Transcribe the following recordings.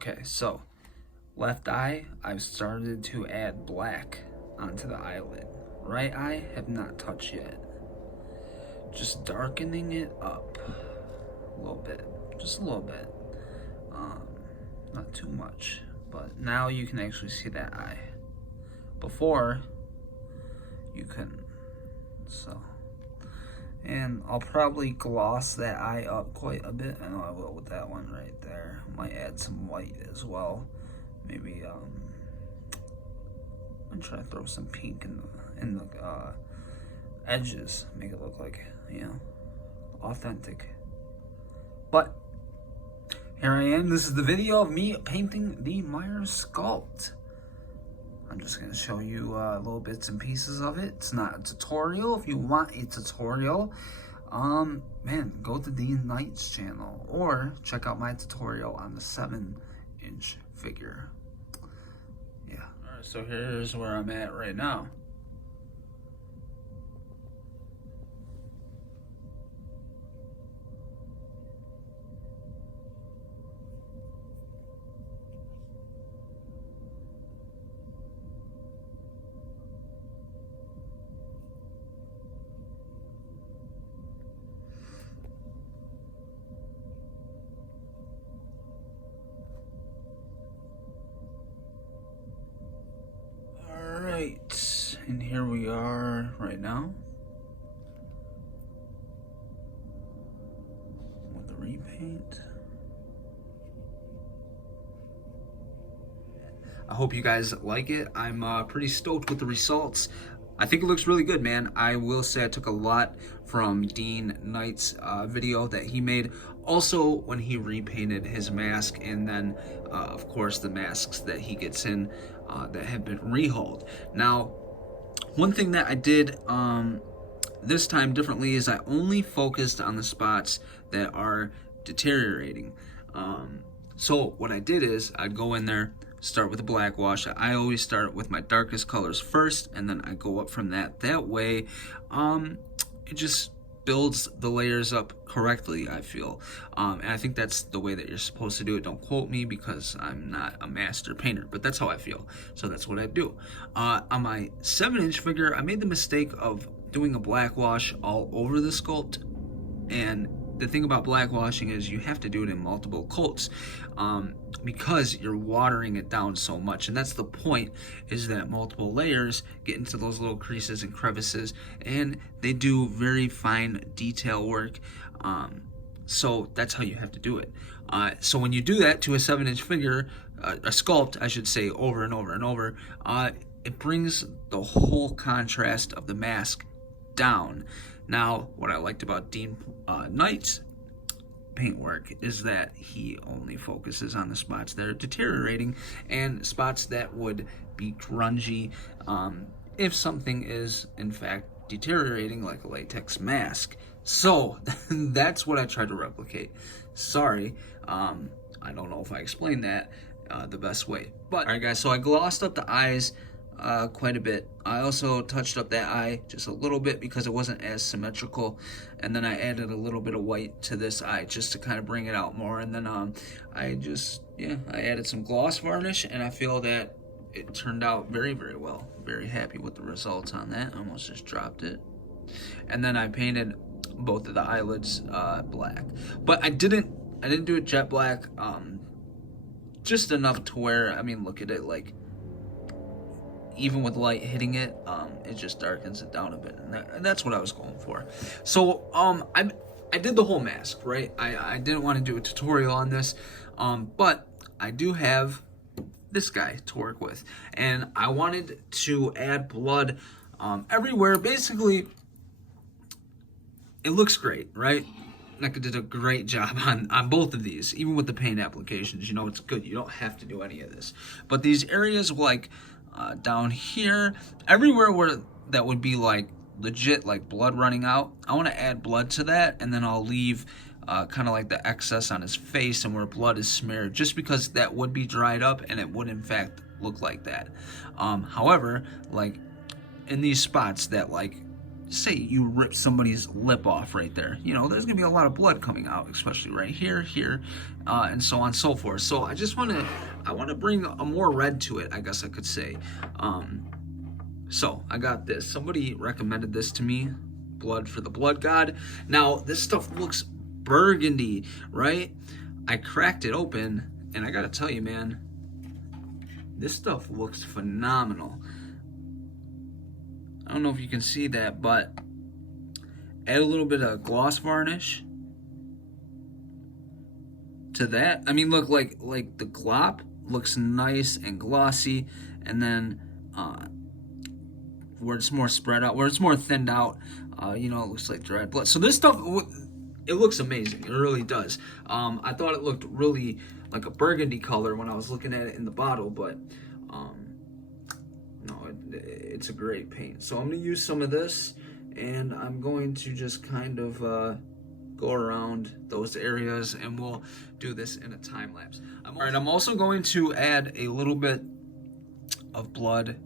Okay, so left eye, I've started to add black onto the eyelid. Right eye, have not touched yet. Just darkening it up a little bit, just a little bit. Not too much, but now you can actually see that eye. Before, you couldn't. So, and I'll probably gloss that eye up quite a bit. I know I will with that one right there. Might add some white as well. Maybe I'm trying to throw some pink in the edges, make it look like, you know, authentic. But here I am. This is the video of me painting the Myers Sculpt. I'm just going to show you little bits and pieces of it. It's not a tutorial. If you want a tutorial, man, go to Dean Knight's channel or check out my tutorial on the 7-inch figure. Yeah. All right, so here's where I'm at right now. Right, and here we are right now with the repaint. I hope you guys like it. I'm pretty stoked with the results. I think it looks really good, man. I will say I took a lot from Dean Knight's video that he made. Also, when he repainted his mask, and then, of course, the masks that he gets in that have been rehauled. Now, one thing that I did this time differently is I only focused on the spots that are deteriorating. So what I did is I'd go in there, start with a black wash. I always start with my darkest colors first, and then I go up from that. That way, it just builds the layers up correctly, I feel. And I think that's the way that you're supposed to do it. Don't quote me because I'm not a master painter, but that's how I feel. So that's what I do. On my 7-inch figure, I made the mistake of doing a black wash all over the sculpt. And the thing about black washing is you have to do it in multiple coats because you're watering it down so much. And that's the point, is that multiple layers get into those little creases and crevices, and they do very fine detail work. So that's how you have to do it. So when you do that to a 7-inch figure, a sculpt, I should say, over and over and over, it brings the whole contrast of the mask down. Now, what I liked about Dean Knight's paintwork is that he only focuses on the spots that are deteriorating and spots that would be grungy if something is, in fact, deteriorating, like a latex mask. So, that's what I tried to replicate. Sorry, I don't know if I explained that the best way. But, alright guys, so I glossed up the eyes quite a bit. I also touched up that eye just a little bit because it wasn't as symmetrical, and then I added a little bit of white to this eye just to kind of bring it out more. And then I added some gloss varnish, and I feel that it turned out very, very well. Very happy with the results on that. I almost just dropped it. And then I painted both of the eyelids black, but I didn't do it jet black, just enough to where, I mean, look at it, like, even with light hitting it, it just darkens it down a bit, and that's what I was going for. So I did the whole mask, right? I didn't want to do a tutorial on this, but I do have this guy to work with, and I wanted to add blood everywhere. Basically, it looks great, right? Neca did a great job on both of these, even with the paint applications. You know, it's good. You don't have to do any of this, but these areas like down here, everywhere where that would be like legit like blood running out, I want to add blood to that, and then I'll leave kind of like the excess on his face and where blood is smeared, just because that would be dried up and it would in fact look like that. However, like in these spots that like say you rip somebody's lip off right there, you know, there's gonna be a lot of blood coming out, especially right here, here, and so on and so forth. So I want to bring a more red to it, I guess I could say. So I got this. Somebody recommended this to me, Blood for the Blood God. Now this stuff looks burgundy, right? I cracked it open, and I gotta tell you, man, this stuff looks phenomenal. I don't know if you can see that, but add a little bit of gloss varnish to that. I mean, look, like the glop looks nice and glossy, and then where it's more spread out, where it's more thinned out, you know, it looks like dried blood. So this stuff, it looks amazing. It really does. I thought it looked really like a burgundy color when I was looking at it in the bottle, but no, it's a great paint. So I'm going to use some of this, and I'm going to just kind of go around those areas, and we'll do this in a time lapse. All right, I'm also going to add a little bit of blood,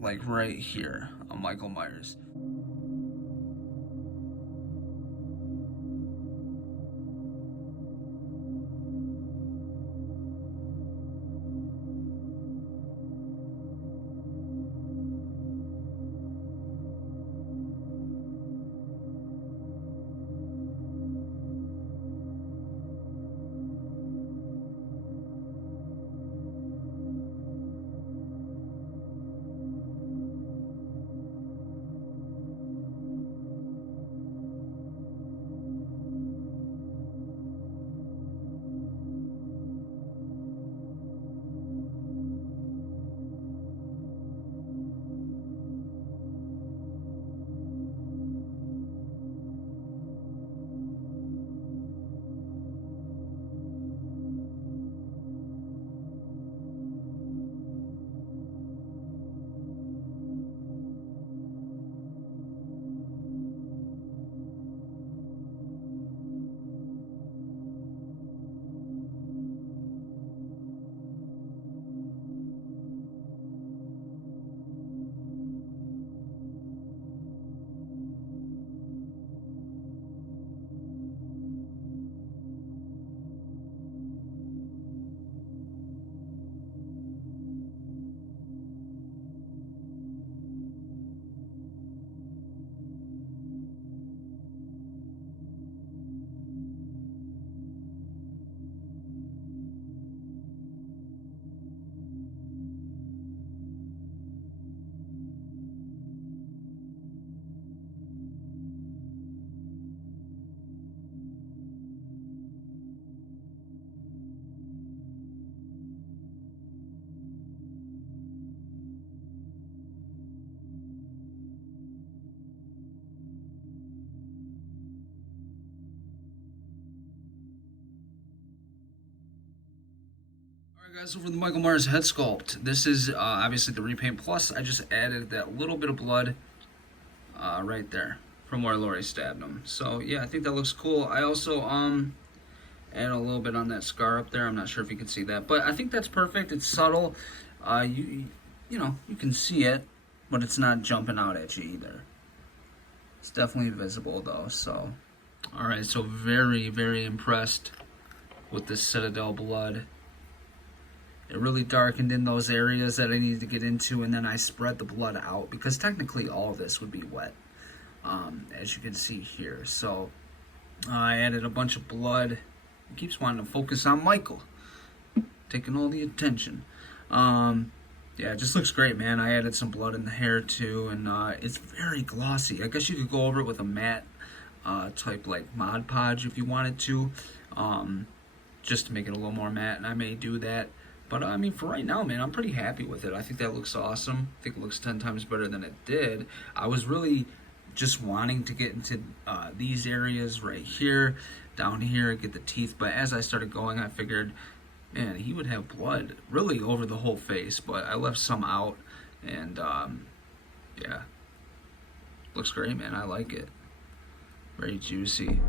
like right here on Michael Myers. Alright guys, so for the Michael Myers head sculpt, this is obviously the Repaint Plus. I just added that little bit of blood right there from where Laurie stabbed him. So yeah, I think that looks cool. I also add a little bit on that scar up there. I'm not sure if you can see that, but I think that's perfect. It's subtle. You know, you can see it, but it's not jumping out at you either. It's definitely visible though. So alright, so very, very impressed with this Citadel blood. It really darkened in those areas that I needed to get into, and then I spread the blood out because technically all of this would be wet, as you can see here. So I added a bunch of blood. It keeps wanting to focus on Michael, taking all the attention. Yeah, it just looks great, man. I added some blood in the hair too, and it's very glossy. I guess you could go over it with a matte type like Mod Podge if you wanted to, just to make it a little more matte, and I may do that. But I mean, for right now, man, I'm pretty happy with it. I think that looks awesome. I think it looks 10 times better than it did. I was really just wanting to get into these areas right here, down here, get the teeth. But as I started going, I figured, man, he would have blood really over the whole face. But I left some out, and yeah, looks great, man. I like it. Very juicy.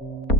you.